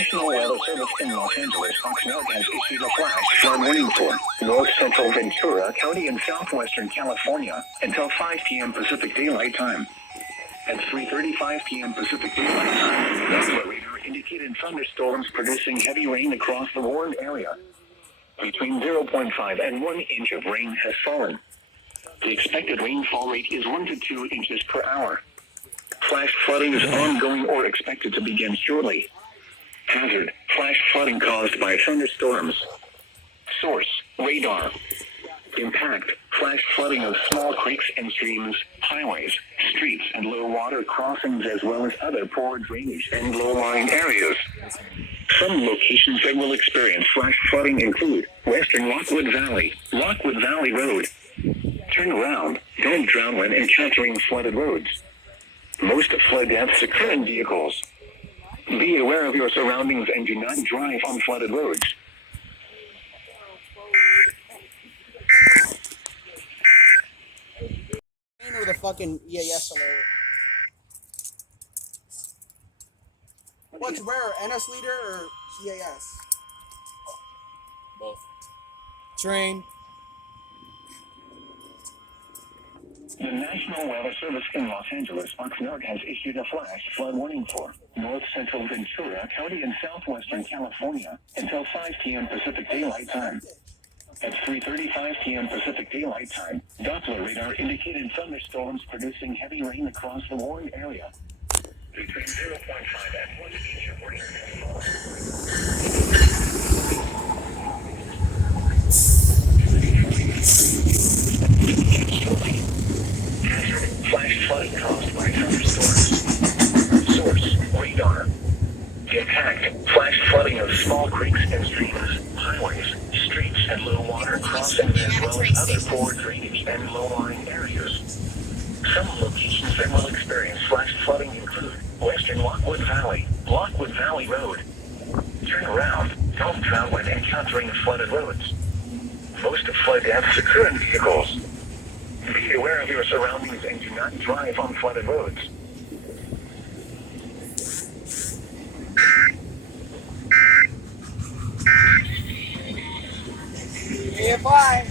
National Weather Service in Los Angeles, Oxnard has issued a flash flood warning for north central Ventura County in southwestern California until 5 p.m. Pacific Daylight Time. At 3:35 p.m. Pacific Daylight Time, Doppler radar indicated thunderstorms producing heavy rain across the warned area. Between 0.5 and 1 inch of rain has fallen. The expected rainfall rate is 1 to 2 inches per hour. Flash flooding is ongoing or expected to begin shortly. Hazard: flash flooding caused by thunderstorms. Source: radar. Impact: flash flooding of small creeks and streams, highways, streets, and low water crossings, as well as other poor drainage and low-lying areas. Some locations that will experience flash flooding include Western Lockwood Valley Road. Turn around, don't drown when encountering flooded roads. Most flood deaths occur in vehicles. Be aware of your surroundings and do not drive on flooded roads. With a fucking EAS alert. What's rarer, NS leader or EAS? Both. Train. The National Weather Service in Los Angeles, Oxnard has issued a flash flood warning for north central Ventura County in southwestern California until 5 p.m. Pacific Daylight Time. At 3:35 p.m. Pacific Daylight Time, Doppler radar indicated thunderstorms producing heavy rain across the warned area. Between 0.5 and 1 inch of rain has fallen. Hazard: flash flooding caused by thunderstorms. Source: radar. Impact: flash flooding of small creeks and streams, highways, streets, and low water crossings, as well as other poor drainage and low-lying areas. Some locations that will experience flash flooding include Western Lockwood Valley Road. Turn around, don't drown when encountering flooded roads. Most flood deaths occur in vehicles. Be aware of your surroundings and do not drive on flooded roads. KFI.